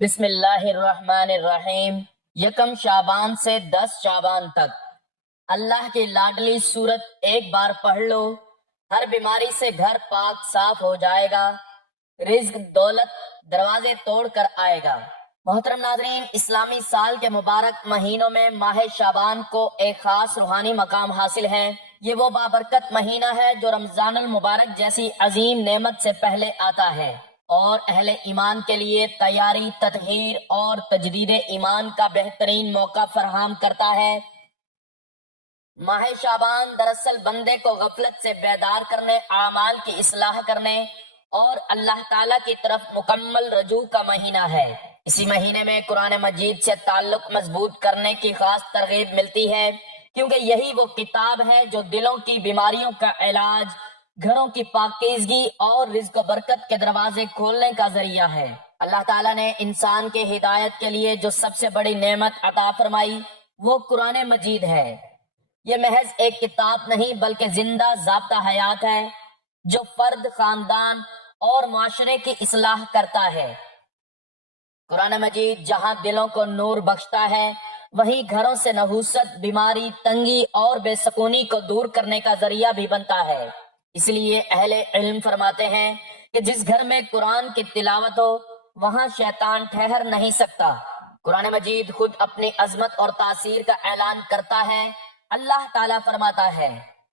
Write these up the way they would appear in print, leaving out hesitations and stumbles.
بسم اللہ الرحمن الرحیم۔ یکم شعبان سے 10 شعبان تک اللہ کی لاڈلی سورت ایک بار پڑھ لو، ہر بیماری سے گھر پاک صاف ہو جائے گا، رزق دولت دروازے توڑ کر آئے گا۔ محترم ناظرین، اسلامی سال کے مبارک مہینوں میں ماہ شعبان کو ایک خاص روحانی مقام حاصل ہے۔ یہ وہ بابرکت مہینہ ہے جو رمضان المبارک جیسی عظیم نعمت سے پہلے آتا ہے اور اہل ایمان کے لیے تیاری، تطہیر اور تجدید ایمان کا بہترین موقع فراہم کرتا ہے۔ ماہ شعبان دراصل بندے کو غفلت سے بیدار کرنے، اعمال کی اصلاح کرنے اور اللہ تعالیٰ کی طرف مکمل رجوع کا مہینہ ہے۔ اسی مہینے میں قرآن مجید سے تعلق مضبوط کرنے کی خاص ترغیب ملتی ہے، کیونکہ یہی وہ کتاب ہے جو دلوں کی بیماریوں کا علاج، گھروں کی پاکیزگی اور رزق و برکت کے دروازے کھولنے کا ذریعہ ہے۔ اللہ تعالیٰ نے انسان کے ہدایت کے لیے جو سب سے بڑی نعمت عطا فرمائی وہ قرآن مجید ہے۔ یہ محض ایک کتاب نہیں بلکہ زندہ ضابطہ حیات ہے جو فرد، خاندان اور معاشرے کی اصلاح کرتا ہے۔ قرآن مجید جہاں دلوں کو نور بخشتا ہے، وہیں گھروں سے نحوست، بیماری، تنگی اور بے سکونی کو دور کرنے کا ذریعہ بھی بنتا ہے۔ اس لیے اہل علم فرماتے ہیں کہ جس گھر میں قرآن کی تلاوت ہو وہاں شیطان ٹھہر نہیں سکتا۔ قرآن مجید خود اپنی عظمت اور تاثیر کا اعلان کرتا ہے۔ اللہ تعالیٰ فرماتا ہے،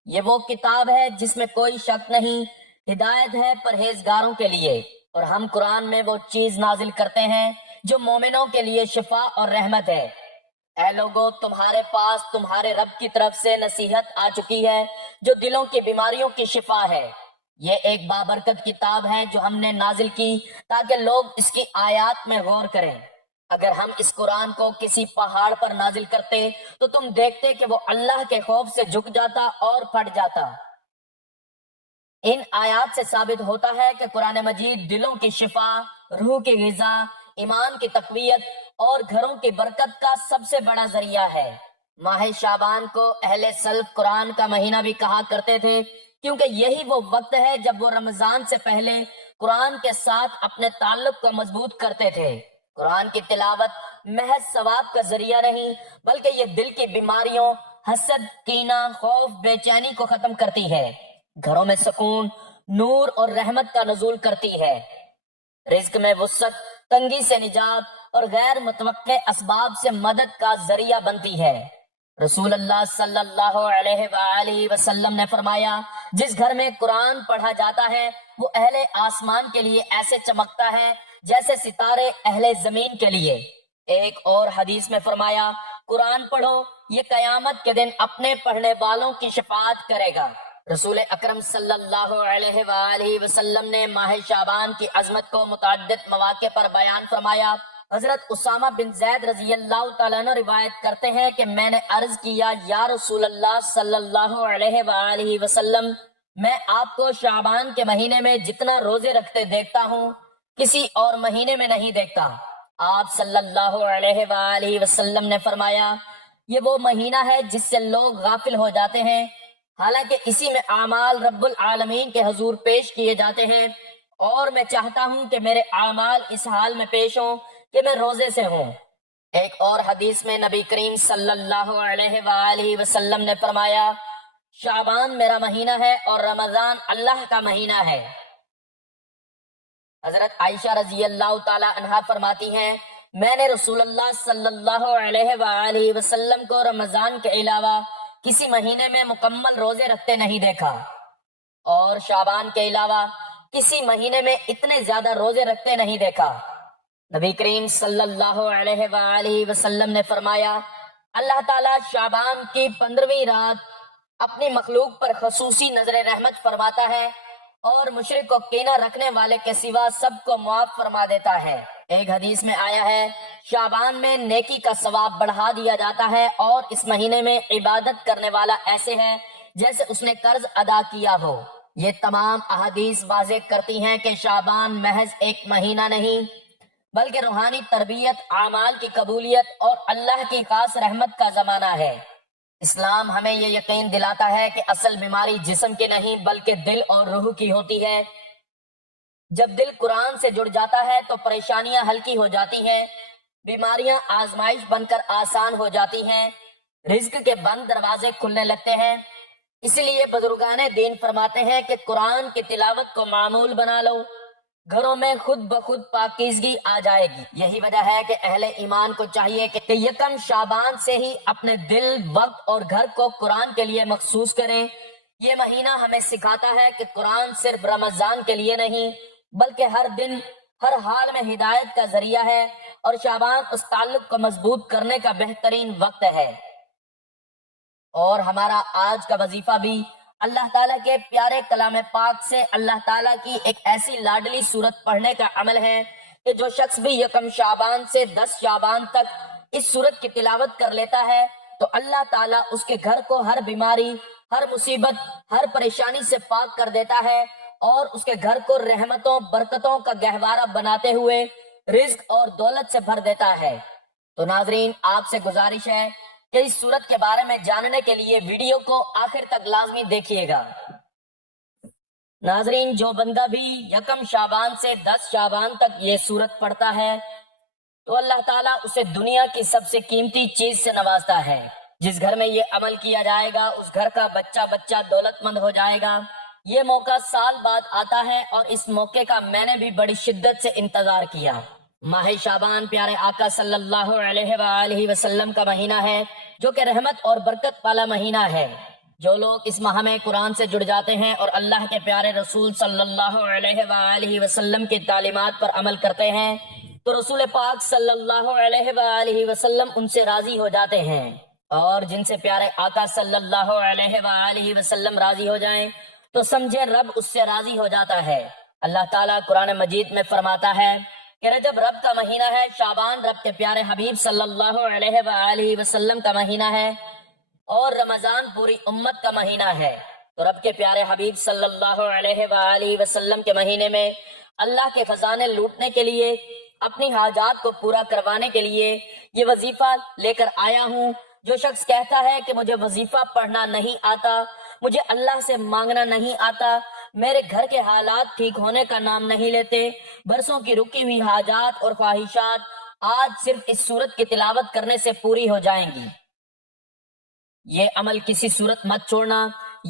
یہ وہ کتاب ہے جس میں کوئی شک نہیں، ہدایت ہے پرہیزگاروں کے لیے، اور ہم قرآن میں وہ چیز نازل کرتے ہیں جو مومنوں کے لیے شفا اور رحمت ہے۔ اے لوگو، تمہارے پاس تمہارے رب کی طرف سے نصیحت آ چکی ہے جو دلوں کی بیماریوں کی شفا ہے۔ یہ ایک بابرکت کتاب ہے جو ہم نے نازل کی تاکہ لوگ اس کی آیات میں غور کریں۔ اگر ہم اس قرآن کو کسی پہاڑ پر نازل کرتے تو تم دیکھتے کہ وہ اللہ کے خوف سے جھک جاتا اور پھٹ جاتا۔ ان آیات سے ثابت ہوتا ہے کہ قرآن مجید دلوں کی شفا، روح کی غذا، ایمان کی تقویت اور گھروں کی برکت کا سب سے بڑا ذریعہ ہے۔ ماہ شعبان کو اہل سلف قرآن کا مہینہ بھی کہا کرتے تھے، کیونکہ یہی وہ وقت ہے جب وہ رمضان سے پہلے قرآن کے ساتھ اپنے تعلق کو مضبوط کرتے تھے۔ قرآن کی تلاوت محض ثواب کا ذریعہ نہیں بلکہ یہ دل کی بیماریوں، حسد، کینہ، خوف، بے چینی کو ختم کرتی ہے، گھروں میں سکون، نور اور رحمت کا نزول کرتی ہے، رزق میں وسعت، تنگی سے نجات اور غیر متوقع اسباب سے مدد کا ذریعہ بنتی ہے۔ رسول اللہ صلی اللہ علیہ وآلہ وسلم نے فرمایا، جس گھر میں قرآن پڑھا جاتا ہے وہ اہل آسمان کے لیے ایسے چمکتا ہے جیسے ستارے اہل زمین کے لیے۔ ایک اور حدیث میں فرمایا، قرآن پڑھو، یہ قیامت کے دن اپنے پڑھنے والوں کی شفاعت کرے گا۔ رسول اکرم صلی اللہ علیہ وآلہ وسلم نے ماہ شعبان کی عظمت کو متعدد مواقع پر بیان فرمایا۔ حضرت اسامہ بن زید رضی اللہ تعالیٰ عنہ روایت کرتے ہیں کہ میں نے عرض کیا، یا رسول اللہ صلی اللہ علیہ وآلہ وسلم، میں آپ کو شعبان کے مہینے میں جتنا روزے رکھتے دیکھتا ہوں کسی اور مہینے میں نہیں دیکھتا۔ آپ صلی اللہ علیہ وآلہ وسلم نے فرمایا، یہ وہ مہینہ ہے جس سے لوگ غافل ہو جاتے ہیں، حالانکہ اسی میں اعمال رب العالمین کے حضور پیش کیے جاتے ہیں، اور میں چاہتا ہوں کہ میرے اعمال اس حال میں پیش ہوں کہ میں روزے سے ہوں۔ ایک اور حدیث میں نبی کریم صلی اللہ علیہ وآلہ وسلم نے فرمایا، شعبان میرا مہینہ ہے اور رمضان اللہ کا مہینہ ہے۔ حضرت عائشہ رضی اللہ تعالی عنہا فرماتی ہیں، میں نے رسول اللہ صلی اللہ علیہ وآلہ وسلم کو رمضان کے علاوہ کسی مہینے میں مکمل روزے رکھتے نہیں دیکھا، اور شعبان کے علاوہ کسی مہینے میں اتنے زیادہ روزے رکھتے نہیں دیکھا۔ نبی کریم صلی اللہ علیہ وآلہ وسلم نے فرمایا، اللہ تعالیٰ شعبان کی 15ویں رات اپنی مخلوق پر خصوصی نظر رحمت فرماتا ہے اور مشرک و کینہ رکھنے والے کے سوا سب کو معاف فرما دیتا ہے۔ ایک حدیث میں آیا ہے، شعبان میں نیکی کا ثواب بڑھا دیا جاتا ہے اور اس مہینے میں عبادت کرنے والا ایسے ہے جیسے اس نے قرض ادا کیا ہو۔ یہ تمام احادیث واضح کرتی ہیں کہ شعبان محض ایک مہینہ نہیں بلکہ روحانی تربیت، اعمال کی قبولیت اور اللہ کی خاص رحمت کا زمانہ ہے۔ اسلام ہمیں یہ یقین دلاتا ہے کہ اصل بیماری جسم کی نہیں بلکہ دل اور روح کی ہوتی ہے۔ جب دل قرآن سے جڑ جاتا ہے تو پریشانیاں ہلکی ہو جاتی ہیں، بیماریاں آزمائش بن کر آسان ہو جاتی ہیں، رزق کے بند دروازے کھلنے لگتے ہیں۔ اس لیے بزرگان دین فرماتے ہیں کہ قرآن کی تلاوت کو معمول بنا لو، گھروں میں خود بخود پاکیزگی آ جائے گی۔ یہی وجہ ہے کہ اہل ایمان کو چاہیے کہ یکم شعبان سے ہی اپنے دل، وقت اور گھر کو قرآن کے لیے مخصوص کریں۔ یہ مہینہ ہمیں سکھاتا ہے کہ قرآن صرف رمضان کے لیے نہیں بلکہ ہر دن، ہر حال میں ہدایت کا ذریعہ ہے، اور شعبان اس تعلق کو مضبوط کرنے کا بہترین وقت ہے۔ اور ہمارا آج کا وظیفہ بھی اللہ تعالیٰ کے پیارے کلام پاک سے اللہ تعالیٰ کی ایک ایسی لاڈلی سورت پڑھنے کا عمل ہے کہ جو شخص بھی یکم شعبان سے 10 شعبان تک اس سورت کی تلاوت کر لیتا ہے تو اللہ تعالیٰ اس کے گھر کو ہر بیماری، ہر مصیبت، ہر پریشانی سے پاک کر دیتا ہے، اور اس کے گھر کو رحمتوں، برکتوں کا گہوارہ بناتے ہوئے رزق اور دولت سے بھر دیتا ہے۔ تو ناظرین، آپ سے گزارش ہے کہ اس سورت کے بارے میں جاننے کے لیے ویڈیو کو آخر تک لازمی دیکھیے گا۔ ناظرین، جو بندہ بھی یکم شعبان سے 10 شعبان تک یہ سورت پڑھتا ہے تو اللہ تعالیٰ اسے دنیا کی سب سے قیمتی چیز سے نوازتا ہے۔ جس گھر میں یہ عمل کیا جائے گا اس گھر کا بچہ بچہ دولت مند ہو جائے گا۔ یہ موقع سال بعد آتا ہے اور اس موقع کا میں نے بھی بڑی شدت سے انتظار کیا۔ ماہ شعبان پیارے آقا صلی اللہ علیہ وآلہ وسلم کا مہینہ ہے جو کہ رحمت اور برکت والا مہینہ ہے۔ جو لوگ اس ماہ میں قرآن سے جڑ جاتے ہیں اور اللہ کے پیارے رسول صلی اللہ علیہ وآلہ وسلم کی تعلیمات پر عمل کرتے ہیں تو رسول پاک صلی اللہ علیہ وآلہ وسلم ان سے راضی ہو جاتے ہیں، اور جن سے پیارے آقا صلی اللہ علیہ وآلہ وسلم راضی ہو جائیں تو سمجھے رب اس سے راضی ہو جاتا ہے۔ اللہ تعالیٰ قرآن مجید میں فرماتا ہے کہ رجب رب کا مہینہ ہے، شعبان رب کے پیارے حبیب صلی اللہ علیہ وآلہ وسلم کا مہینہ ہے، اور رمضان پوری امت کا مہینہ ہے۔ تو رب کے پیارے حبیب صلی اللہ علیہ وآلہ وسلم کے مہینے میں اللہ کے خزانے لوٹنے کے لیے، اپنی حاجات کو پورا کروانے کے لیے یہ وظیفہ لے کر آیا ہوں۔ جو شخص کہتا ہے کہ مجھے وظیفہ پڑھنا نہیں آتا، مجھے اللہ سے مانگنا نہیں آتا، میرے گھر کے حالات ٹھیک ہونے کا نام نہیں لیتے، برسوں کی رکی ہوئی حاجات اور خواہشات آج صرف اس سورت کی تلاوت کرنے سے پوری ہو جائیں گی۔ یہ عمل کسی صورت مت چھوڑنا۔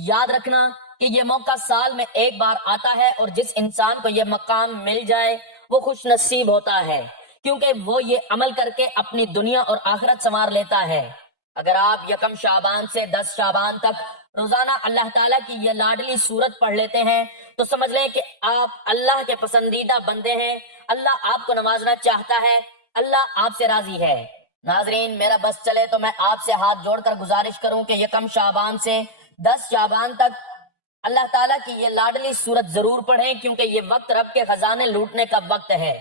یاد رکھنا کہ یہ موقع سال میں ایک بار آتا ہے، اور جس انسان کو یہ مقام مل جائے وہ خوش نصیب ہوتا ہے، کیونکہ وہ یہ عمل کر کے اپنی دنیا اور آخرت سنوار لیتا ہے۔ اگر آپ یکم شعبان سے 10 شعبان تک روزانہ اللہ تعالیٰ کی یہ لاڈلی سورت پڑھ لیتے ہیں تو سمجھ لیں کہ آپ اللہ کے پسندیدہ بندے ہیں، اللہ آپ کو نوازنا چاہتا ہے، اللہ آپ سے راضی ہے۔ ناظرین، میرا بس چلے تو میں آپ سے ہاتھ جوڑ کر گزارش کروں کہ یکم شعبان سے 10 شعبان تک اللہ تعالیٰ کی یہ لاڈلی سورت ضرور پڑھیں، کیونکہ یہ وقت رب کے خزانے لوٹنے کا وقت ہے،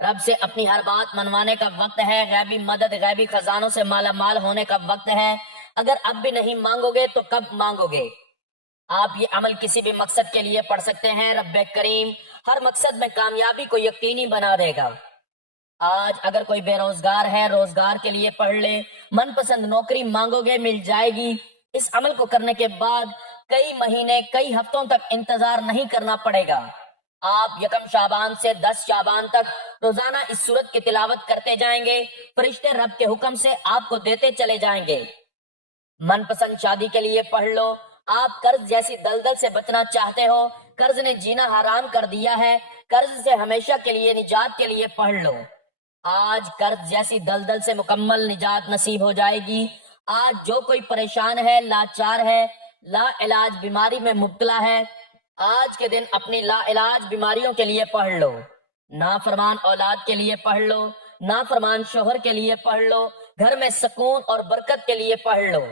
رب سے اپنی ہر بات منوانے کا وقت ہے، غیبی مدد، غیبی خزانوں سے مالا مال ہونے کا وقت ہے۔ اگر اب بھی نہیں مانگو گے تو کب مانگو گے؟ آپ یہ عمل کسی بھی مقصد کے لیے پڑھ سکتے ہیں، رب کریم ہر مقصد میں کامیابی کو یقینی بنا دے گا۔ آج اگر کوئی بے روزگار ہے، روزگار کے لیے پڑھ لے، من پسند نوکری مانگو گے مل جائے گی۔ اس عمل کو کرنے کے بعد کئی مہینے، کئی ہفتوں تک انتظار نہیں کرنا پڑے گا۔ آپ یکم شعبان سے 10 شعبان تک روزانہ اس سورت کی تلاوت کرتے جائیں گے، فرشتے رب کے حکم سے آپ کو دیتے چلے جائیں گے۔ من پسند شادی کے لیے پڑھ لو۔ آپ قرض جیسی دلدل سے بچنا چاہتے ہو، قرض نے جینا حرام کر دیا ہے، قرض سے ہمیشہ کے لیے نجات کے لیے پڑھ لو۔ آج قرض جیسی دلدل سے مکمل نجات نصیب ہو جائے گی۔ آج جو کوئی پریشان ہے، لاچار ہے، لا علاج بیماری میں مبتلا ہے، آج کے دن اپنی لا علاج بیماریوں کے لیے پڑھ لو۔ نافرمان اولاد کے لیے پڑھ لو، نافرمان شوہر کے لیے پڑھ لو، گھر میں سکون اور برکت کے لیے پڑھ لو۔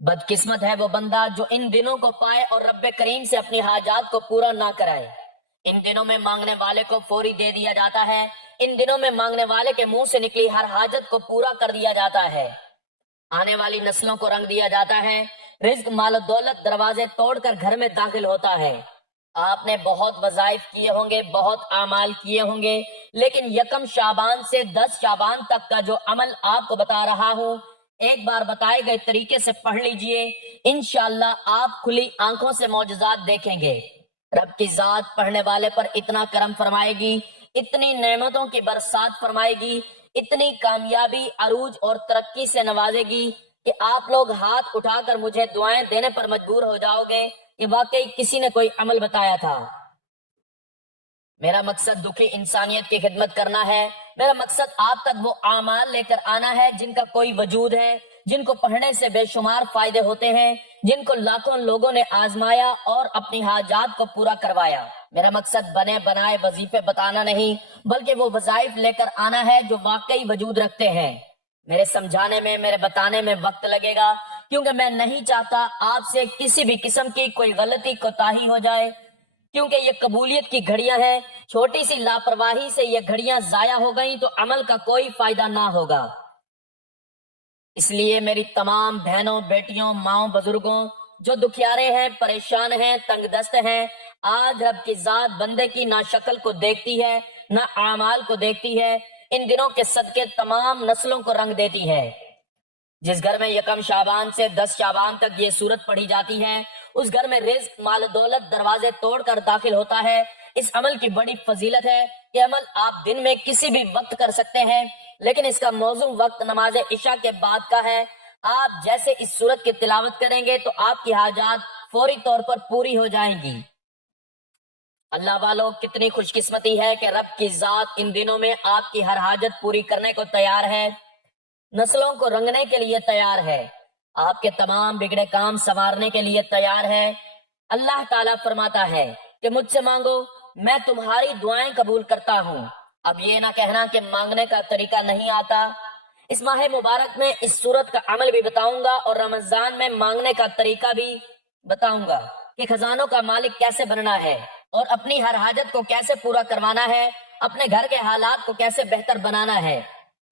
بدقسمت ہے وہ بندہ جو ان دنوں کو پائے اور رب کریم سے اپنی حاجات کو پورا نہ کرائے۔ ان دنوں میں مانگنے والے کو فوری دے دیا جاتا ہے، ان دنوں میں مانگنے والے کے منہ سے نکلی ہر حاجت کو پورا کر دیا جاتا ہے، آنے والی نسلوں کو رنگ دیا جاتا ہے، رزق مال و دولت دروازے توڑ کر گھر میں داخل ہوتا ہے۔ آپ نے بہت وظائف کیے ہوں گے، بہت اعمال کیے ہوں گے، لیکن یکم شعبان سے 10 شعبان تک کا جو عمل آپ کو بتا رہا ہوں، ایک بار بتائے گئے طریقے سے پڑھ لیجئے، انشاءاللہ آپ کھلی آنکھوں سے معجزات دیکھیں گے۔ رب کی ذات پڑھنے والے پر اتنا کرم فرمائے گی، اتنی نعمتوں کی برسات فرمائے گی، اتنی کامیابی، عروج اور ترقی سے نوازے گی کہ آپ لوگ ہاتھ اٹھا کر مجھے دعائیں دینے پر مجبور ہو جاؤ گے کہ واقعی کسی نے کوئی عمل بتایا تھا۔ میرا مقصد دکھی انسانیت کی خدمت کرنا ہے۔ میرا مقصد آپ تک وہ اعمال لے کر آنا ہے جن کا کوئی وجود ہے، جن کو پڑھنے سے بے شمار فائدے ہوتے ہیں، جن کو لاکھوں لوگوں نے آزمایا اور اپنی حاجات کو پورا کروایا۔ میرا مقصد بنے بنائے وظیفے بتانا نہیں، بلکہ وہ وظائف لے کر آنا ہے جو واقعی وجود رکھتے ہیں۔ میرے سمجھانے میں، میرے بتانے میں وقت لگے گا، کیونکہ میں نہیں چاہتا آپ سے کسی بھی قسم کی کوئی غلطی کوتاہی ہو جائے، کیونکہ یہ قبولیت کی گھڑیاں ہیں۔ چھوٹی سی لاپرواہی سے یہ گھڑیاں ضائع ہو گئیں تو عمل کا کوئی فائدہ نہ ہوگا۔ اس لیے میری تمام بہنوں، بیٹیوں، ماؤں، بزرگوں جو دکھیارے ہیں، پریشان ہیں، تنگ دست ہیں، آج رب کی ذات بندے کی نہ شکل کو دیکھتی ہے، نہ اعمال کو دیکھتی ہے، ان دنوں کے صدقے تمام نسلوں کو رنگ دیتی ہے۔ جس گھر میں یکم شعبان سے 10 شعبان تک یہ سورت پڑھی جاتی ہے، اس گھر میں رزق، مال و دولت دروازے توڑ کر داخل ہوتا ہے۔ اس عمل کی بڑی فضیلت ہے کہ عمل آپ دن میں کسی بھی وقت کر سکتے ہیں، لیکن اس کا موزوں وقت نماز عشاء کے بعد کا ہے۔ آپ جیسے اس سورت کی تلاوت کریں گے تو آپ کی حاجات فوری طور پر پوری ہو جائیں گی۔ اللہ والوں، کتنی خوش قسمتی ہے کہ رب کی ذات ان دنوں میں آپ کی ہر حاجت پوری کرنے کو تیار ہے، نسلوں کو رنگنے کے لیے تیار ہے، آپ کے تمام بگڑے کام سنوارنے کے لیے تیار ہے۔ اللہ تعالیٰ فرماتا ہے کہ مجھ سے مانگو، میں تمہاری دعائیں قبول کرتا ہوں۔ اب یہ نہ کہنا کہ مانگنے کا طریقہ نہیں آتا۔ اس ماہ مبارک میں اس سورت کا عمل بھی بتاؤں گا اور رمضان میں مانگنے کا طریقہ بھی بتاؤں گا کہ خزانوں کا مالک کیسے بننا ہے اور اپنی ہر حاجت کو کیسے پورا کروانا ہے، اپنے گھر کے حالات کو کیسے بہتر بنانا ہے،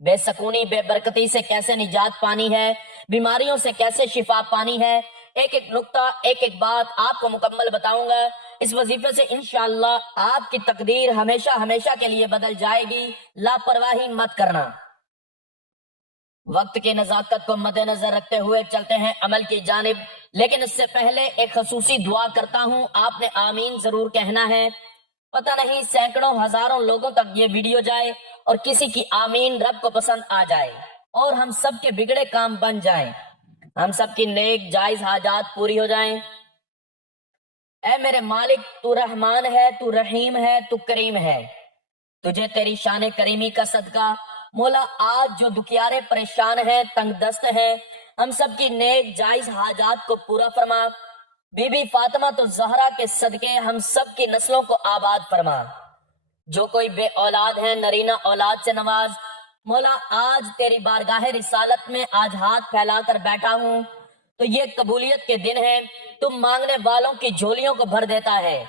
بے سکونی، بے برکتی سے کیسے نجات پانی ہے، بیماریوں سے کیسے شفا پانی ہے۔ ایک ایک نقطہ، ایک ایک بات آپ کو مکمل بتاؤں گا۔ اس وظیفے سے انشاءاللہ آپ کی تقدیر ہمیشہ ہمیشہ کے لیے بدل جائے گی۔ لاپرواہی مت کرنا۔ وقت کی نزاکت کو مد نظر رکھتے ہوئے چلتے ہیں عمل کی جانب، لیکن اس سے پہلے ایک خصوصی دعا کرتا ہوں، آپ نے آمین ضرور کہنا ہے۔ پتہ نہیں سینکڑوں ہزاروں لوگوں تک یہ ویڈیو جائے اور کسی کی آمین رب کو پسند آ جائے اور ہم سب کے بگڑے کام بن جائیں، ہم سب کی نیک جائز حاجات پوری ہو جائیں۔ اے میرے مالک، تو رحمان ہے، تو رحیم ہے، تو کریم ہے، تجھے تیری شان کریمی کا صدقہ۔ مولا، آج جو دکھیارے پریشان ہیں، تنگ دست ہیں، ہم سب کی نیک جائز حاجات کو پورا فرما۔ بی بی فاطمہ تو زہرا کے صدقے ہم سب کی نسلوں کو آباد فرما۔ جو کوئی بے اولاد ہے، نرینہ اولاد سے نواز۔ مولا، آج تیری بارگاہ رسالت میں آج ہاتھ پھیلا کر بیٹھا ہوں تو یہ قبولیت کے دن ہے، تم مانگنے والوں کی جھولیوں کو بھر دیتا ہے۔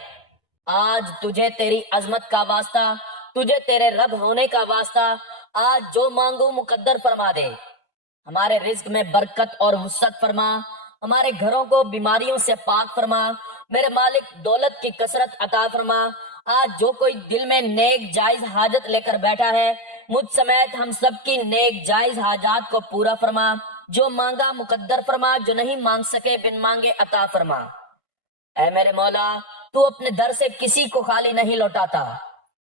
آج تجھے تیری عظمت کا واسطہ، تجھے تیرے رب ہونے کا واسطہ، آج جو مانگو مقدر فرما دے۔ ہمارے رزق میں برکت اور وسعت فرما، ہمارے گھروں کو بیماریوں سے پاک فرما۔ میرے مالک، دولت کی کثرت عطا فرما۔ آج جو کوئی دل میں نیک جائز حاجت لے کر بیٹھا ہے، مجھ سمیت ہم سب کی نیک جائز حاجات کو پورا فرما۔ جو مانگا مقدر فرما، جو نہیں مانگ سکے بن مانگے عطا فرما۔ اے میرے مولا، تو اپنے در سے کسی کو خالی نہیں لوٹاتا۔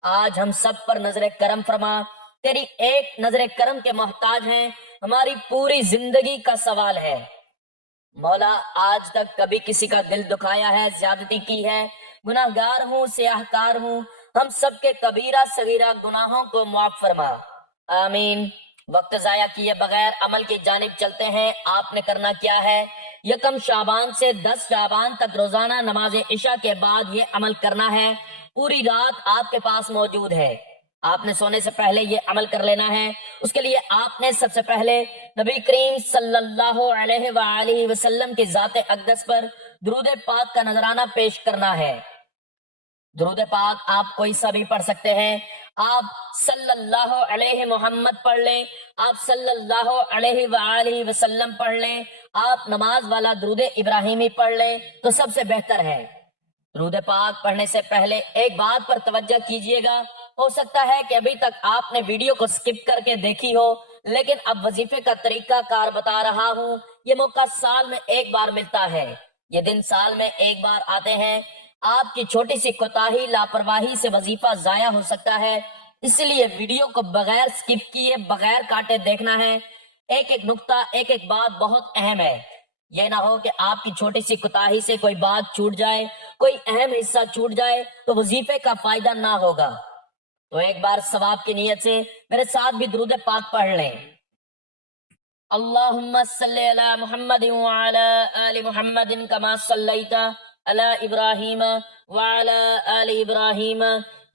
آج ہم سب پر نظر کرم فرما، تیری ایک نظر کرم کے محتاج ہیں، ہماری پوری زندگی کا سوال ہے۔ مولا، آج تک کبھی کسی کا دل دکھایا ہے، زیادتی کی ہے، گناہ گار ہوں، سیاہ کار ہوں، ہم سب کے کبیرہ صغیرہ گناہوں کو معاف فرما۔ آمین۔ وقت ضائع کیے بغیر عمل کی جانب چلتے ہیں۔ آپ نے کرنا کیا ہے؟ یکم شعبان سے 10 شعبان تک روزانہ نماز عشاء کے بعد یہ عمل کرنا ہے۔ پوری رات آپ کے پاس موجود ہے، آپ نے سونے سے پہلے یہ عمل کر لینا ہے۔ اس کے لیے آپ نے سب سے پہلے نبی کریم صلی اللہ علیہ وآلہ وسلم کی ذات اقدس پر درود پاک کا نذرانہ پیش کرنا ہے۔ درود پاک آپ کوئی سا بھی پڑھ سکتے ہیں۔ آپ صلی اللہ علیہ محمد پڑھ لیں، آپ صلی اللہ علیہ وآلہ وسلم پڑھ لیں، آپ نماز والا درود ابراہیمی پڑھ لیں تو سب سے بہتر ہے۔ درود پاک پڑھنے سے پہلے ایک بات پر توجہ کیجئے گا، ہو سکتا ہے کہ ابھی تک آپ نے ویڈیو کو سکپ کر کے دیکھی ہو، لیکن اب وظیفے کا طریقہ کار بتا رہا ہوں۔ یہ موقع سال میں ایک بار ملتا ہے، یہ دن سال میں ایک بار آتے ہیں۔ آپ کی چھوٹی سی کوتاہی لاپرواہی سے وظیفہ ضائع ہو سکتا ہے، اس لیے ویڈیو کو بغیر سکپ کیے بغیر کاٹے دیکھنا ہے۔ ایک ایک نقطہ ایک ایک بات بہت اہم ہے، یہ نہ ہو کہ آپ کی چھوٹی سی کوتاہی سے کوئی بات چھوٹ جائے، کوئی اہم حصہ چھوٹ جائے تو وظیفے کا فائدہ نہ ہوگا۔ تو ایک بار ثواب کی نیت سے میرے ساتھ بھی درود پاک پڑھ لیں۔ اللہم صلی علی محمد وعلی آل محمد کما صلیت علی ابراہیم وعلی آل ابراہیم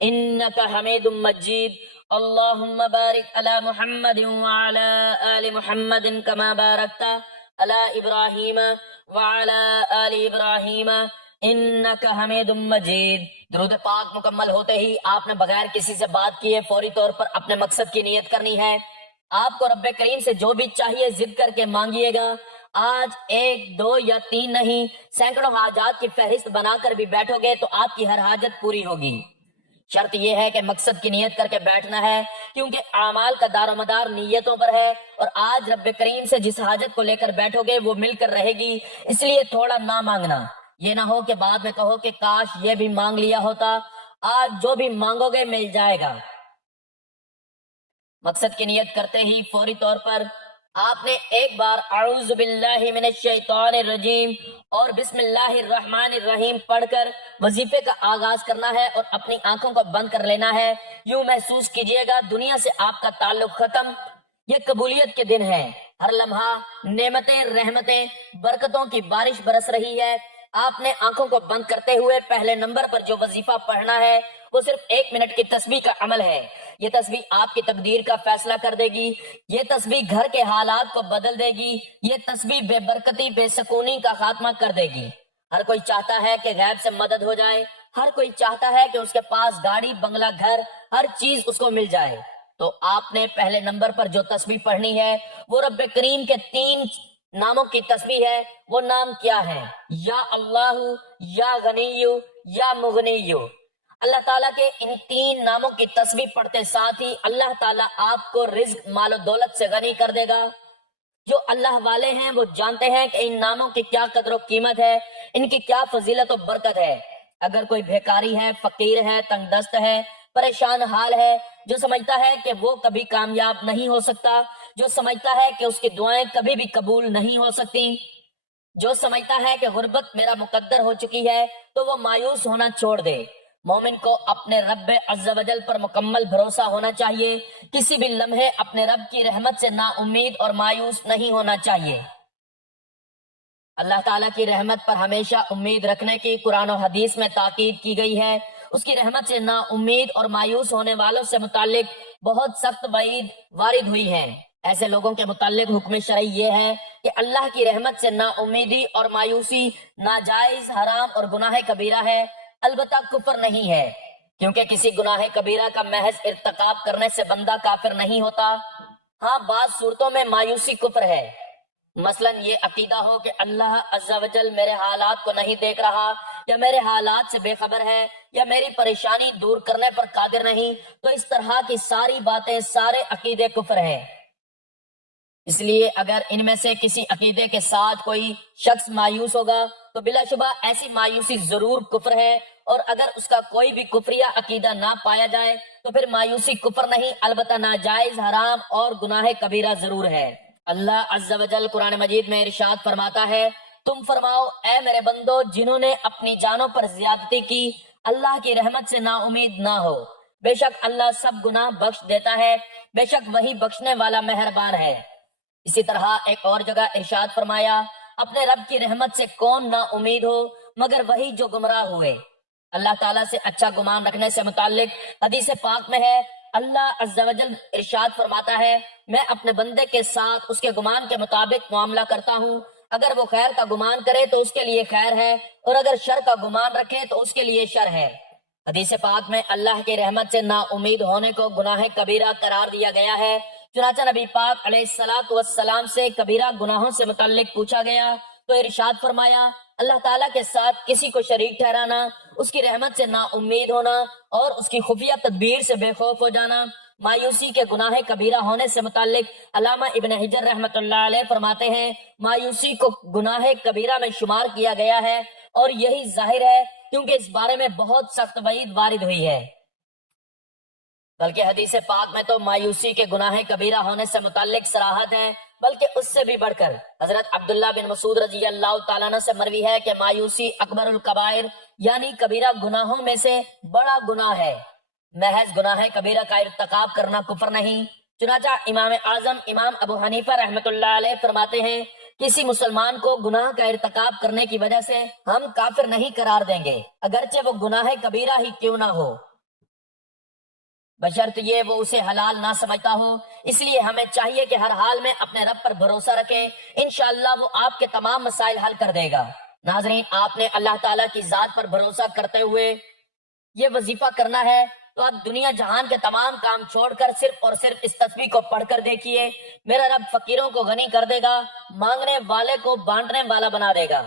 انک حمید مجید۔ اللہم بارک علی محمد وعلی آل محمد کما بارکت علی ابراہیم وعلی آل ابراہیم انک حمید مجید۔ درود پاک مکمل ہوتے ہی آپ نے بغیر کسی سے بات کیے فوری طور پر اپنے مقصد کی نیت کرنی ہے۔ آپ کو رب کریم سے جو بھی چاہیے ضد کر کے مانگیے گا۔ آج 1 2 یا 3 نہیں، سینکڑوں حاجات کی فہرست بنا کر بھی بیٹھو گے تو آپ کی ہر حاجت پوری ہوگی۔ شرط یہ ہے کہ مقصد کی نیت کر کے بیٹھنا ہے، کیونکہ اعمال کا دار و مدار نیتوں پر ہے، اور آج رب کریم سے جس حاجت کو لے کر بیٹھو گے وہ مل کر رہے گی، اس لیے تھوڑا نہ مانگنا۔ یہ نہ ہو کہ بعد میں کہو کہ کاش یہ بھی مانگ لیا ہوتا۔ آج جو بھی مانگو گے مل جائے گا۔ مقصد کی نیت کرتے ہی فوری طور پر آپ نے ایک بار اعوذ باللہ من الشیطان الرجیم اور بسم اللہ الرحمن الرحیم پڑھ کر وظیفے کا آغاز کرنا ہے اور اپنی آنکھوں کو بند کر لینا ہے۔ یوں محسوس کیجئے گا دنیا سے آپ کا تعلق ختم، یہ قبولیت کے دن ہے۔ ہر لمحہ نعمتیں، رحمتیں، برکتوں کی بارش برس رہی ہے۔ آپ نے آنکھوں کو بند کرتے ہوئے پہلے نمبر پر جو وظیفہ پڑھنا ہے وہ صرف 1 منٹ کی تسبیح کا عمل ہے۔ یہ تسبیح آپ کی تقدیر کا فیصلہ کر دے گی، یہ تسبیح گھر کے حالات کو بدل دے گی، یہ تسبیح بے برکتی، بے سکونی کا خاتمہ کر دے گی۔ ہر کوئی چاہتا ہے کہ غیب سے مدد ہو جائے، ہر کوئی چاہتا ہے کہ اس کے پاس گاڑی، بنگلہ، گھر، ہر چیز اس کو مل جائے۔ تو آپ نے پہلے نمبر پر جو تسبیح پڑھنی ہے وہ رب کریم کے 3 ناموں کی تسبیح ہے۔ وہ نام کیا ہے؟ یا اللہ، یا غنی، یا مغنی۔ اللہ تعالیٰ کے ان 3 ناموں کی تسبیح پڑھتے ساتھ ہی اللہ تعالیٰ آپ کو رزق، مال و دولت سے غنی کر دے گا۔ جو اللہ والے ہیں وہ جانتے ہیں کہ ان ناموں کی کیا قدر و قیمت ہے، ان کی کیا فضیلت و برکت ہے۔ اگر کوئی بھیکاری ہے، فقیر ہے، تنگ دست ہے، پریشان حال ہے، جو سمجھتا ہے کہ وہ کبھی کامیاب نہیں ہو سکتا، جو سمجھتا ہے کہ اس کی دعائیں کبھی بھی قبول نہیں ہو سکتی، جو سمجھتا ہے کہ غربت میرا مقدر ہو چکی ہے، تو وہ مایوس ہونا چھوڑ دے۔ مومن کو اپنے رب عز و جل پر مکمل بھروسہ ہونا چاہیے، کسی بھی لمحے اپنے رب کی رحمت سے نا امید اور مایوس نہیں ہونا چاہیے۔ اللہ تعالیٰ کی رحمت پر ہمیشہ امید رکھنے کی قرآن و حدیث میں تاکید کی گئی ہے۔ اس کی رحمت سے نا امید اور مایوس ہونے والوں سے متعلق بہت سخت وعید وارد ہوئی ہے۔ ایسے لوگوں کے متعلق حکم شرعی یہ ہے کہ اللہ کی رحمت سے نا امیدی اور مایوسی ناجائز، حرام اور گناہ کبیرہ ہے، البتہ کفر نہیں ہے، کیونکہ کسی گناہ کبیرہ کا محض ارتکاب کرنے سے بندہ کافر نہیں ہوتا۔ ہاں، بعض صورتوں میں مایوسی کفر ہے، مثلا یہ عقیدہ ہو کہ اللہ عز و جل میرے حالات کو نہیں دیکھ رہا، یا میرے حالات سے بے خبر ہے، یا میری پریشانی دور کرنے پر قادر نہیں، تو اس طرح کی ساری باتیں، سارے عقیدے کفر ہیں۔ اس لیے اگر ان میں سے کسی عقیدے کے ساتھ کوئی شخص مایوس ہوگا تو بلا شبہ ایسی مایوسی ضرور کفر ہے، اور اگر اس کا کوئی بھی کفریہ عقیدہ نہ پایا جائے تو پھر مایوسی کفر نہیں، البتہ ناجائز، حرام اور گناہ کبیرہ ضرور ہے۔ اللہ عز و جل قرآن مجید میں ارشاد فرماتا ہے، تم فرماؤ اے میرے بندو جنہوں نے اپنی جانوں پر زیادتی کی، اللہ کی رحمت سے نا امید نہ ہو، بے شک اللہ سب گناہ بخش دیتا ہے، بے شک وہی بخشنے والا مہربان ہے۔ اسی طرح ایک اور جگہ ارشاد فرمایا، اپنے رب کی رحمت سے کون نا امید ہو مگر وہی جو گمراہ ہوئے۔ اللہ تعالیٰ سے اچھا گمان رکھنے سے متعلق حدیث پاک میں ہے، اللہ عز و جل ارشاد فرماتا ہے، میں اپنے بندے کے ساتھ اس کے گمان کے مطابق معاملہ کرتا ہوں، اگر وہ خیر کا گمان کرے تو اس کے لیے خیر ہے، اور اگر شر کا گمان رکھے تو اس کے لیے شر ہے۔ حدیث پاک میں اللہ کی رحمت سے نا امید ہونے کو گناہ کبیرہ قرار دیا گیا ہے۔ چنانچہ نبی پاک علیہ السلام سے کبیرہ گناہوں سے متعلق پوچھا گیا تو ارشاد فرمایا، اللہ تعالیٰ کے ساتھ کسی کو شریک ٹھہرانا، اس کی رحمت سے نا امید ہونا اور اس کی خفیہ تدبیر سے بے خوف ہو جانا۔ مایوسی کے گناہ کبیرہ ہونے سے متعلق علامہ ابن حجر رحمۃ اللہ علیہ فرماتے ہیں، مایوسی کو گناہ کبیرہ میں شمار کیا گیا ہے، اور یہی ظاہر ہے کیونکہ اس بارے میں بہت سخت وعید وارد ہوئی ہے۔ بلکہ حدیث پاک میں تو مایوسی کے گناہ کبیرہ ہونے سے متعلق صراحت ہے، بلکہ اس سے بھی بڑھ کر حضرت عبداللہ بن مسعود رضی اللہ تعالیٰ عنہ سے مروی ہے کہ مایوسی اکبر الکبائر یعنی کبیرہ گناہوں میں سے بڑا گناہ ہے۔ محض گناہ کبیرہ کا ارتکاب کرنا کفر نہیں۔ چنانچہ امام اعظم امام ابو حنیفہ رحمۃ اللہ علیہ فرماتے ہیں، کسی مسلمان کو گناہ کا ارتکاب کرنے کی وجہ سے ہم کافر نہیں قرار دیں گے، اگرچہ وہ گناہ کبیرہ ہی کیوں نہ ہو، بشرط یہ وہ اسے حلال نہ سمجھتا ہو۔ اس لیے ہمیں چاہیے کہ ہر حال میں اپنے رب پر بھروسہ رکھیں، انشاءاللہ وہ آپ کے تمام مسائل حل کر دے گا۔ ناظرین، آپ نے اللہ تعالیٰ کی ذات پر بھروسہ کرتے ہوئے یہ وظیفہ کرنا ہے تو آپ دنیا جہان کے تمام کام چھوڑ کر صرف اور صرف اس تسبیح کو پڑھ کر دیکھیے۔ میرا رب فقیروں کو غنی کر دے گا، مانگنے والے کو بانٹنے والا بنا دے گا۔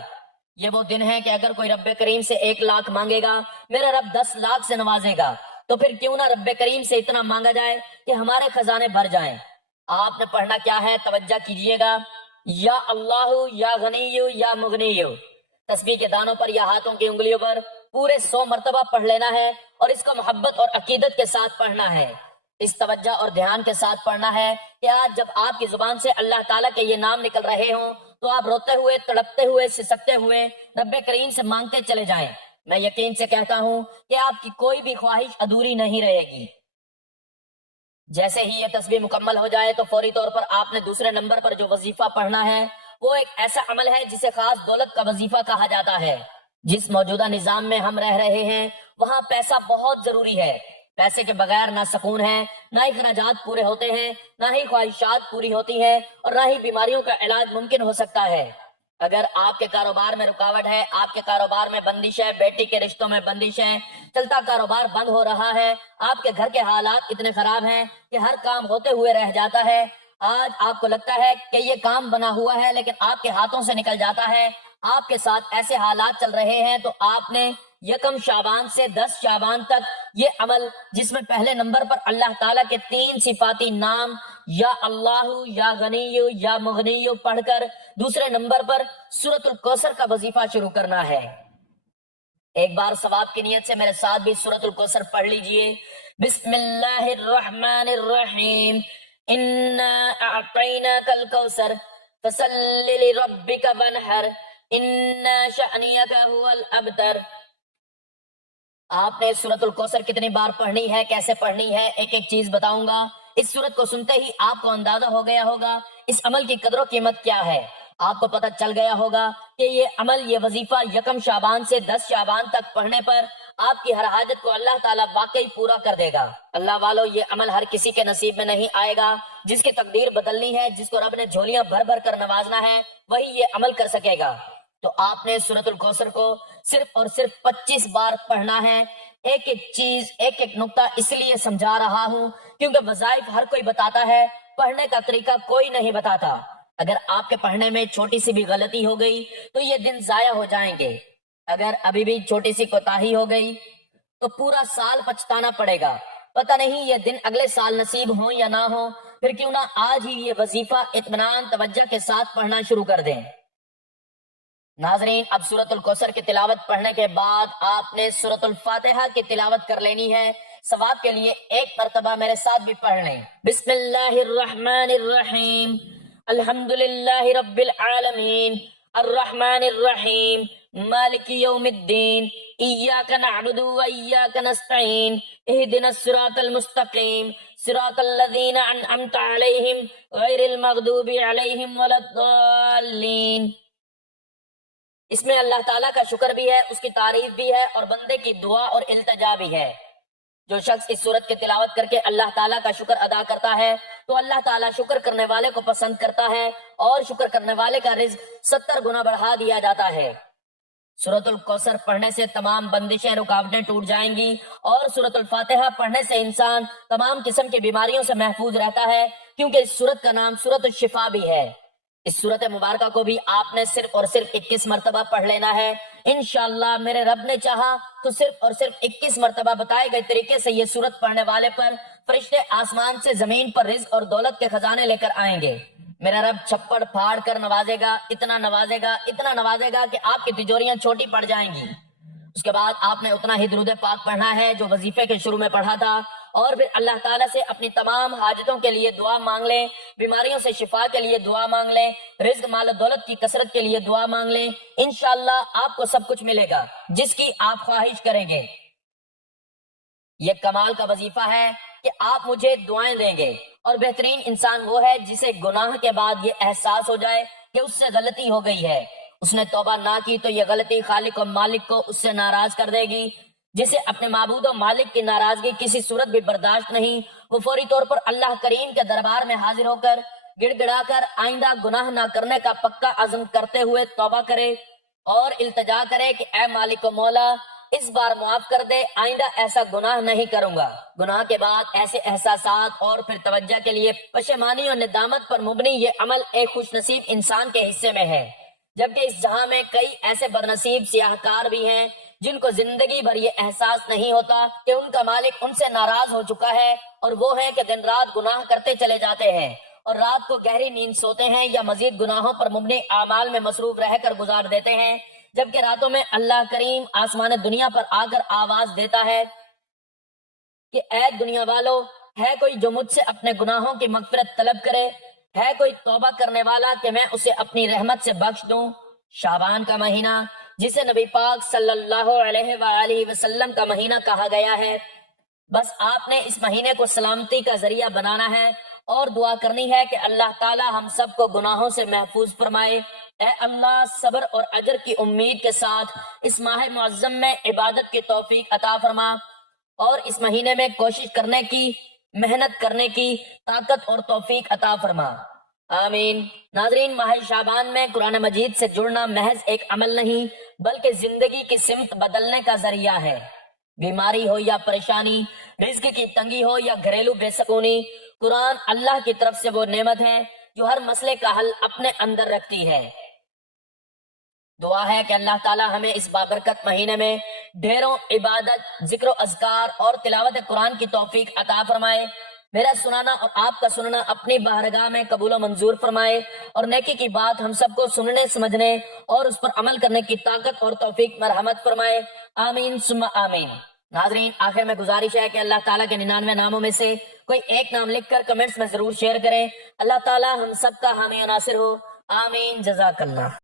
یہ وہ دن ہے کہ اگر کوئی رب کریم سے 1 لاکھ مانگے گا، میرا رب 10 لاکھ سے نوازے گا۔ تو پھر کیوں نہ رب کریم سے اتنا مانگا جائے کہ ہمارے خزانے بھر جائیں۔ آپ نے پڑھنا کیا ہے، توجہ کیجئے گا، یا اللہ یا غنی یا مغنی۔ تسبیح کے دانوں پر یا ہاتھوں کی انگلیوں پر پورے 100 مرتبہ پڑھ لینا ہے اور اس کو محبت اور عقیدت کے ساتھ پڑھنا ہے۔ اس توجہ اور دھیان کے ساتھ پڑھنا ہے کہ آج جب آپ کی زبان سے اللہ تعالیٰ کے یہ نام نکل رہے ہوں تو آپ روتے ہوئے، تڑپتے ہوئے، سسکتے ہوئے رب کریم سے مانگتے چلے جائیں۔ میں یقین سے کہتا ہوں کہ آپ کی کوئی بھی خواہش ادھوری نہیں رہے گی۔ جیسے ہی یہ تسبیح مکمل ہو جائے تو فوری طور پر آپ نے دوسرے نمبر پر جو وظیفہ پڑھنا ہے وہ ایک ایسا عمل ہے جسے خاص دولت کا وظیفہ کہا جاتا ہے۔ جس موجودہ نظام میں ہم رہ رہے ہیں وہاں پیسہ بہت ضروری ہے۔ پیسے کے بغیر نہ سکون ہے، نہ اخراجات پورے ہوتے ہیں، نہ ہی خواہشات پوری ہوتی ہیں، اور نہ ہی بیماریوں کا علاج ممکن ہو سکتا ہے۔ اگر آپ کے کاروبار میں رکاوٹ ہے، آپ کے کاروبار میں بندش ہے، بیٹی کے رشتوں میں بندش ہے، چلتا کاروبار بند ہو رہا ہے، آپ کے گھر کے حالات اتنے خراب ہیں کہ ہر کام ہوتے ہوئے رہ جاتا ہے، آج آپ کو لگتا ہے کہ یہ کام بنا ہوا ہے لیکن آپ کے ہاتھوں سے نکل جاتا ہے، آپ کے ساتھ ایسے حالات چل رہے ہیں، تو آپ نے 1 شعبان سے 10 شعبان تک یہ عمل، جس میں پہلے نمبر پر اللہ تعالیٰ کے 3 صفاتی نام یا اللہ یا غنی یا مغنی پڑھ کر دوسرے نمبر پر سورۃ الکوثر کا وظیفہ شروع کرنا ہے۔ ایک بار ثواب کی نیت سے میرے ساتھ بھی سورۃ الکوثر پڑھ لیجئے۔ بسم اللہ الرحمن الرحیم، انا اعطیناک الکوثر فصل لربک وانحر انا شأنیک هو الابتر۔ آپ نے سورۃ الکوثر کتنی بار پڑھنی ہے، کیسے پڑھنی ہے، ایک ایک چیز بتاؤں گا۔ اس سورت کو سنتے ہی آپ کو اندازہ ہو گیا ہوگا اس عمل کی قدر و قیمت کیا ہے۔ آپ کو پتہ چل گیا ہوگا کہ یہ عمل، یہ وظیفہ 1 شعبان سے 10 شعبان تک پڑھنے پر آپ کی ہر حاجت کو اللہ تعالیٰ واقعی پورا کر دے گا۔ اللہ والو، یہ عمل ہر کسی کے نصیب میں نہیں آئے گا۔ جس کی تقدیر بدلنی ہے، جس کو رب نے جھولیاں بھر بھر کر نوازنا ہے، وہی یہ عمل کر سکے گا۔ تو آپ نے سورۃ الکوثر کو صرف اور صرف 25 بار پڑھنا ہے۔ ایک ایک چیز، ایک ایک نقطہ اس لیے سمجھا رہا ہوں کیونکہ وظائف ہر کوئی بتاتا ہے، پڑھنے کا طریقہ کوئی نہیں بتاتا۔ اگر آپ کے پڑھنے میں چھوٹی سی بھی غلطی ہو گئی تو یہ دن ضائع ہو جائیں گے۔ اگر ابھی بھی چھوٹی سی کوتاہی ہو گئی تو پورا سال پچھتانا پڑے گا۔ پتہ نہیں یہ دن اگلے سال نصیب ہوں یا نہ ہوں، پھر کیوں نہ آج ہی یہ وظیفہ اطمینان توجہ کے ساتھ پڑھنا شروع کر دیں۔ ناظرین، اب سورۃ الکوثر کی تلاوت پڑھنے کے بعد آپ نے سورۃ الفاتحہ کی تلاوت کر لینی ہے۔ ثواب کے لیے ایک مرتبہ میرے ساتھ بھی پڑھ لیں۔ بسم اللہ الرحمن الرحیم، الحمد للہ رب العالمین، الرحمن الرحیم، مالک یوم الدین، ایاک نعبد و ایاک نستعین، اہدنا الصراط المستقیم، صراط الذین انعمت علیہم غیر المغضوب علیہم ولا الضالین۔ اس میں اللہ تعالیٰ کا شکر بھی ہے، اس کی تعریف بھی ہے، اور بندے کی دعا اور التجا بھی ہے۔ جو شخص اس سورت کی تلاوت کر کے اللہ تعالیٰ کا شکر ادا کرتا ہے تو اللہ تعالیٰ شکر کرنے والے کو پسند کرتا ہے، اور شکر کرنے والے کا رزق 70 گنا بڑھا دیا جاتا ہے۔ سورۃ الکوثر پڑھنے سے تمام بندشیں، رکاوٹیں ٹوٹ جائیں گی، اور سورۃ الفاتحہ پڑھنے سے انسان تمام قسم کی بیماریوں سے محفوظ رہتا ہے، کیونکہ اس سورت کا نام سورۃ الشفا بھی ہے۔ اس سورت مبارکہ کو بھی آپ نے صرف اور صرف 21 مرتبہ پڑھ لینا ہے۔ انشاءاللہ میرے رب نے چاہا تو صرف اور صرف 21 مرتبہ بتائے گئے طریقے سے یہ سورت پڑھنے والے پر فرشتے آسمان سے زمین پر رزق اور دولت کے خزانے لے کر آئیں گے۔ میرا رب چھپڑ پھاڑ کر نوازے گا، اتنا نوازے گا، اتنا نوازے گا کہ آپ کی تجوریاں چھوٹی پڑ جائیں گی۔ اس کے بعد آپ نے اتنا ہی درود پاک پڑھنا ہے جو وظیفے کے شروع میں پڑھا تھا، اور پھر اللہ تعالیٰ سے اپنی تمام حاجتوں کے لیے دعا مانگ لیں، بیماریوں سے شفا کے لیے دعا مانگ لیں، رزق مال و دولت کی کثرت کے لیے دعا مانگ لیں، انشاءاللہ آپ کو سب کچھ ملے گا جس کی آپ خواہش کریں گے۔ یہ کمال کا وظیفہ ہے کہ آپ مجھے دعائیں دیں گے، اور بہترین انسان وہ ہے جسے گناہ کے بعد یہ احساس ہو جائے کہ اس سے غلطی ہو گئی ہے، اس نے توبہ نہ کی تو یہ غلطی خالق و مالک کو اس سے ناراض کر دے گی۔ جسے اپنے معبود و مالک کی ناراضگی کسی صورت بھی برداشت نہیں، وہ فوری طور پر اللہ کریم کے دربار میں حاضر ہو کر گڑ گڑا کر آئندہ گناہ نہ کرنے کا پکا عزم کرتے ہوئے توبہ کرے اور التجا کرے کہ اے مالک و مولا، اس بار معاف کر دے، آئندہ ایسا گناہ نہیں کروں گا۔ گناہ کے بعد ایسے احساسات اور پھر توجہ کے لیے پشیمانی اور ندامت پر مبنی یہ عمل ایک خوش نصیب انسان کے حصے میں ہے، جبکہ اس جہاں میں کئی ایسے بدنصیب سیاہکار بھی ہیں جن کو زندگی بھر یہ احساس نہیں ہوتا کہ ان کا مالک ان سے ناراض ہو چکا ہے، اور وہ ہیں کہ دن رات گناہ کرتے چلے جاتے ہیں اور رات کو گہری نیند سوتے ہیں یا مزید گناہوں پر مبنی اعمال میں مصروف رہ کر گزار دیتے ہیں، جبکہ راتوں میں اللہ کریم آسمان دنیا پر آ کر آواز دیتا ہے کہ اے دنیا والو، ہے کوئی جو مجھ سے اپنے گناہوں کی مغفرت طلب کرے؟ ہے کوئی توبہ کرنے والا کہ میں اسے اپنی رحمت سے بخش دوں؟ شعبان کا مہینہ، جسے نبی پاک صلی اللہ علیہ وآلہ وسلم کا مہینہ کہا گیا ہے، بس آپ نے اس مہینے کو سلامتی کا ذریعہ بنانا ہے اور دعا کرنی ہے کہ اللہ تعالی ہم سب کو گناہوں سے محفوظ فرمائے۔ اے اللہ، صبر اور اجر کی امید کے ساتھ اس ماہ معظم میں عبادت کی توفیق عطا فرما، اور اس مہینے میں کوشش کرنے کی، محنت کرنے کی طاقت اور توفیق عطا فرما، آمین۔ ناظرین، ماہ شعبان میں قرآن مجید سے جڑنا محض ایک عمل نہیں بلکہ زندگی کی سمت بدلنے کا ذریعہ ہے۔ بیماری ہو یا پریشانی، رزق کی تنگی ہو یا گھریلو بے سکونی، قرآن اللہ کی طرف سے وہ نعمت ہے جو ہر مسئلے کا حل اپنے اندر رکھتی ہے۔ دعا ہے کہ اللہ تعالی ہمیں اس بابرکت مہینے میں ڈھیروں عبادت، ذکر و اذکار اور تلاوت قرآن کی توفیق عطا فرمائے۔ میرا سنانا اور آپ کا سننا اپنی بارگاہ میں قبول و منظور فرمائے، اور نیکی کی بات ہم سب کو سننے، سمجھنے اور اس پر عمل کرنے کی طاقت اور توفیق مرحمت فرمائے، آمین ثم آمین۔ ناظرین، آخر میں گزارش ہے کہ اللہ تعالیٰ کے 99 ناموں میں سے کوئی ایک نام لکھ کر کمنٹس میں ضرور شیئر کریں۔ اللہ تعالیٰ ہم سب کا حامی و ناصر ہو، آمین، جزاک اللہ۔